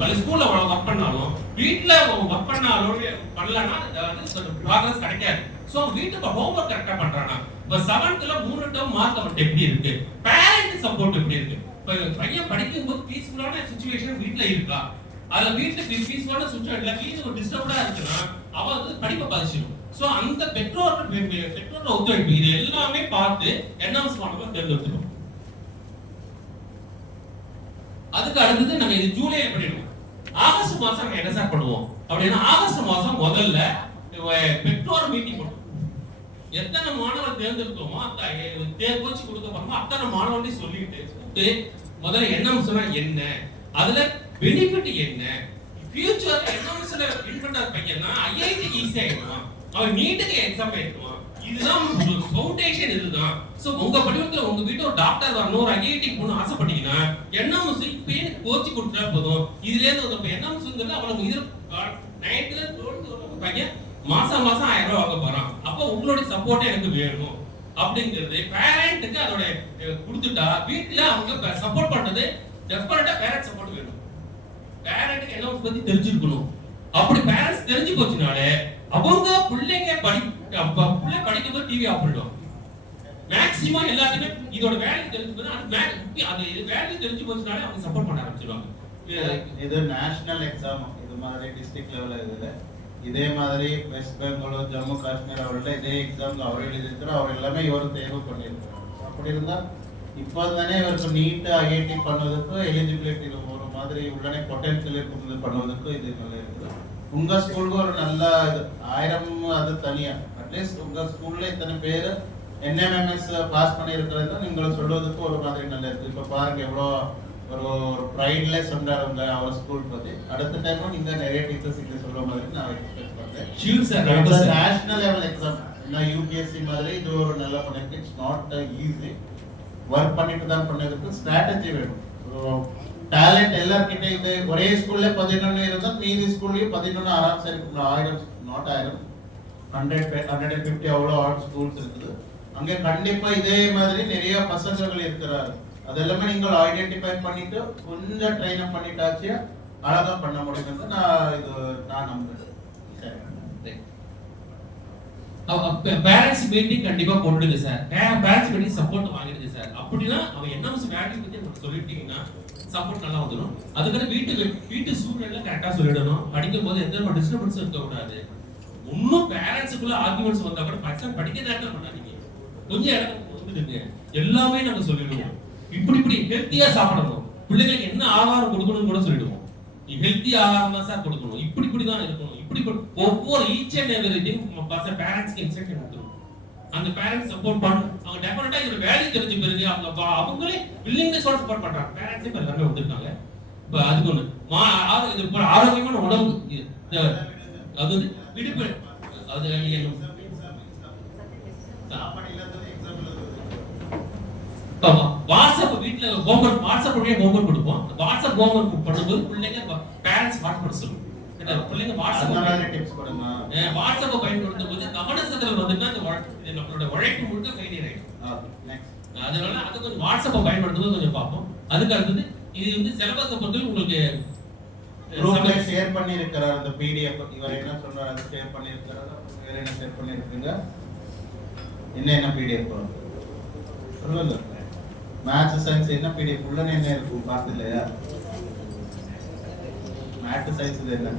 பல ஸ்கூல்ல ஒர்க் பண்ணாலும் வீட்ல ஒர்க் பண்ணாலும் பண்ணலன்னா ப்ராக்ரஸ் கிடைக்காது. சோ வீட்டுக்கு ஹோம்வொர்க் கரெக்டா பண்றானா? இப்ப 7th 3 டேர்ம் மார்க் அவன் எப்படி இருக்கு? பேரண்ட் சப்போர்ட் எப்படி இருக்கு? இப்ப பையன் படிக்கும்போது பீஸ்ஃபுல்லான சிச்சுவேஷன் வீட்ல இருக்கா? அதுல வீட்டுக்கு பீஸ்ஃபுல்லான சிச்சுவேஷன்ல வீட்டுக்கு ஒரு டிஸ்டர்படா இருக்குன்னா அவன் வந்து படிப்பை பாதிச்சிடும். சோ அந்த பெற்றோர் ஒத்துழைப்பு இது எல்லாமே பார்த்து என்ஹான்ஸ் பண்ணணும் தேர்ந்தெடுத்துக்கணும். அதுக்கு அடுத்தது நாங்க இது ஜூலைல பண்ணிடுவோம். ஆகஸ்ட் மாசம் நாங்க என்ன சார் பண்ணுவோம் அப்படின்னா, ஆகஸ்ட் மாசம் முதல்ல பெற்றோர் மீட்டிங் பண்ணுவோம். எத்தனை மாணவர் தேர்ந்தெடுத்தோமோ கோச்சு கொடுக்க போறோமோ அத்தனை மாணவர்களையும் சொல்லிட்டு முதல்ல என்எம்ஸ்னா என்ன, அதுல பெனிஃபிட் என்ன, ஃபியூச்சர்ல என்எம்ஸ்ல வின் பண்ற பையனா ஐஐடி ஈஸியா ஆயிடுவான், அவன் நீட்டுக்கு எக்ஸாம் ஆயிடுவான். இதுதான் ஃபவுண்டேஷன். இதுதான். சோ உங்க படிப்புல உங்க வீட்டுல ஒரு டாக்டர் வரணும், ஒரு ஐஐடி போகணும் ஆசைப்பட்டீங்கன்னா என்எம்ஸ் இப்பயே கோச்சு கொடுத்தா போதும். இதுல இருந்து என்எம்ஸ்ங்கிறது அவனுக்கு இது 9th 12th பையன் மாசம் 1000 ரூபாய் வாங்க போறான். அப்ப உங்களுடைய சப்போர்ட் எனக்கு வேணும் அப்படிங்கிறது பேரண்ட்டுக்கு அதோட கொடுத்துட்டா வீட்டுல அவங்க சப்போர்ட் பண்றது டெஃபினட்டா பேரண்ட் சப்போர்ட் வேணும். பேரண்ட்டுக்கு என்ன பத்தி தெரிஞ்சிருக்கணும். அப்படி பேரண்ட்ஸ் தெரிஞ்சு போச்சுனாலே அவங்க பிள்ளைங்க படிக்கும்போது டிவி ஆஃப் பண்ணிடுவாங்க. மேக்ஸிமம் எல்லாத்துக்குமே இதோட வேல்யூ தெரிஞ்சு போது அது வேல்யூ தெரிஞ்சு போச்சுனாலே அவங்க சப்போர்ட் பண்ண ஆரம்பிச்சிடுவாங்க. இது நேஷனல் எக்ஸாம் இது மாதிரி டிஸ்ட்ரிக்ட் லெவல் இதுல இதே மாதிரி வெஸ்ட் பெங்கால் ஜம்மு காஷ்மீர் அவர்கள இதே எக்ஸாம்ல அவர் எழுதியிருக்கிறார். அவர் எல்லாமே இவர் தேர்வு பண்ணியிருக்கிறார். அப்படி இருந்தா இப்போ தானே இவருக்கு நீட் ஐஐடி பண்ணுவதற்கு எலிஜிபிலிட்டி ஒரு மாதிரி உள்ளனே பொட்டன்ஷியல் இருக்குது பண்ணுவதற்கு இது நல்லா இருக்குது. உங்க ஸ்கூலுக்கு ஒரு நல்ல இது 1000 அது தனியா அட்லீஸ்ட் உங்க ஸ்கூல்ல இத்தனை பேர் என்எம்எம்எஸ் பாஸ் பண்ணியிருக்கிறது நீங்க சொல்வதற்கு ஒரு மாதிரி நல்லா இருக்கு. இப்போ பாருங்க எவ்வளோ ஒரு ப்ரைட்ல சொன்னாருங்க அவர் ஸ்கூல் பத்தி. அடுத்த டைம் நீங்க நிறைய டீச்சர்ஸ் இங்க சொல்ற மாதிரி நான் எக்ஸ்பெக்ட் பண்றேன். Sure sir. National level exam நான் யூபிஎஸ்சி மாதிரி இது ஒரு நல்ல பண்ணிருக்கு. It's not easy. ஒர்க் பண்ணிட்டு தான் பண்ணதுக்கு ஸ்ட்ராட்டஜி வேணும். டேலண்ட் எல்லார்கிட்ட இது ஒரே ஸ்கூல்ல 11 இருந்தா மீதி ஸ்கூல்லயும் 11 ஆராம்சா இருக்கும். 1000 நாட் 1000 150 அவ்வளோ ஆர்ட் ஸ்கூல்ஸ் இருக்குது. அங்க கண்டிப்பா இதே மாதிரி நிறைய பசங்கள் இருக்கிறாரு. அதெல்லாமே நீங்கள் ஐடென்டிஃபை பண்ணிட்டு கொஞ்சம் ட்ரெயின் அப் பண்ணிட்டாச்சு அழகா பண்ண முடியும். நான் நம்புறேன். பேரண்ட்ஸ் மீட்டிங் கண்டிப்பா போடுங்க சார். பேரண்ட்ஸ் மீட்டிங் சப்போர்ட் வாங்கிடுங்க சார். அப்படின்னா அவன் என்எம்எஸ் வேல்யூ பத்தி உங்களுக்கு சொல்லிட்டீங்கன்னா சப்போர்ட் நல்லா வந்துடும். அதுக்கான வீட்டு சூழ்நிலை கரெக்டா சொல்லிடணும். படிக்கும் போது எந்த ஒரு டிஸ்டர்பன்ஸ் இருக்க கூடாது. இன்னும் பேரண்ட்ஸுக்குள்ள ஆர்குமெண்ட்ஸ் வந்தா கூட பசங்க படிக்க நேரத்தில் பண்ணாதீங்க. கொஞ்சம் இடம் கொடுத்துடுங்க. எல்லாமே நாங்க சொல்லிடுவோம். இப்படி ஹெல்த்தியா சாப்பிடணும். பிள்ளைங்களுக்கு என்ன ஆகாரம் கொடுக்கணும்னு கூட சொல்லிடுவோம். நீ ஹெல்த்தி ஆகாரம் தான் சார் கொடுக்கணும். இப்படி தான் இருக்கணும். இப்படி ஒவ்வொரு ஈச் அண்ட் எவ்ரிதிங் பேரண்ட்ஸ்க்கு இன்ஸ்ட்ரக்ஷன் கொடுக்கணும். அந்த பேரண்ட்ஸ் சப்போர்ட் பண்ண அவங்க டெஃபினட்டா இதோட வேல்யூ தெரிஞ்ச பிறகு அவங்களே வில்லிங்னஸோட சப்போர்ட் பண்றாங்க. பேரண்ட்ஸே இப்ப எல்லாமே வந்திருக்காங்க. இப்ப அதுக்கு ஒண்ணு இது ஆரோக்கியமான உணவு அது வந்து விடுப்பு அது வாட்ஸ்அப் வீட்ல ஹோம்வொர்க் வாட்ஸ்அப் வழியா ஹோம்வொர்க் கொடுப்போம். வாட்ஸ்அப் ஹோம்வொர்க் பண்ணும்போது பிள்ளைங்க பேரண்ட்ஸ் வாட்ஸ்அப் சொல்லுங்க. பிள்ளைங்க வாட்ஸ்அப் பயன்படுத்தும் போது கவனசத்தில் வந்துட்டு நம்மளோட உழைப்பு முழுக்க ஃபெயிலியர் ஆயிடும். அதனால அது கொஞ்சம் வாட்ஸ்அப் பயன்படுத்தும் போது கொஞ்சம் பார்ப்போம். அதுக்கு அடுத்தது இது வந்து சிலபஸ் பொறுத்து உங்களுக்கு குரூப்ல ஷேர் பண்ணி இருக்கிறார். அந்த பிடிஎஃப் இவர் என்ன சொல்றாரு அதை ஷேர் பண்ணி இருக்கிறார். வேற என்ன ஷேர் பண்ணி இருக்கீங்க? என்ன பிடிஎஃப் சொல்லுங்க. மேத்ஸ் சயின்ஸ் என்ன பிடிஎஃப் உள்ள என்ன இருக்கும் பார்த்து இல்லையா? மேத்ஸ் சயின்ஸ் இது என்ன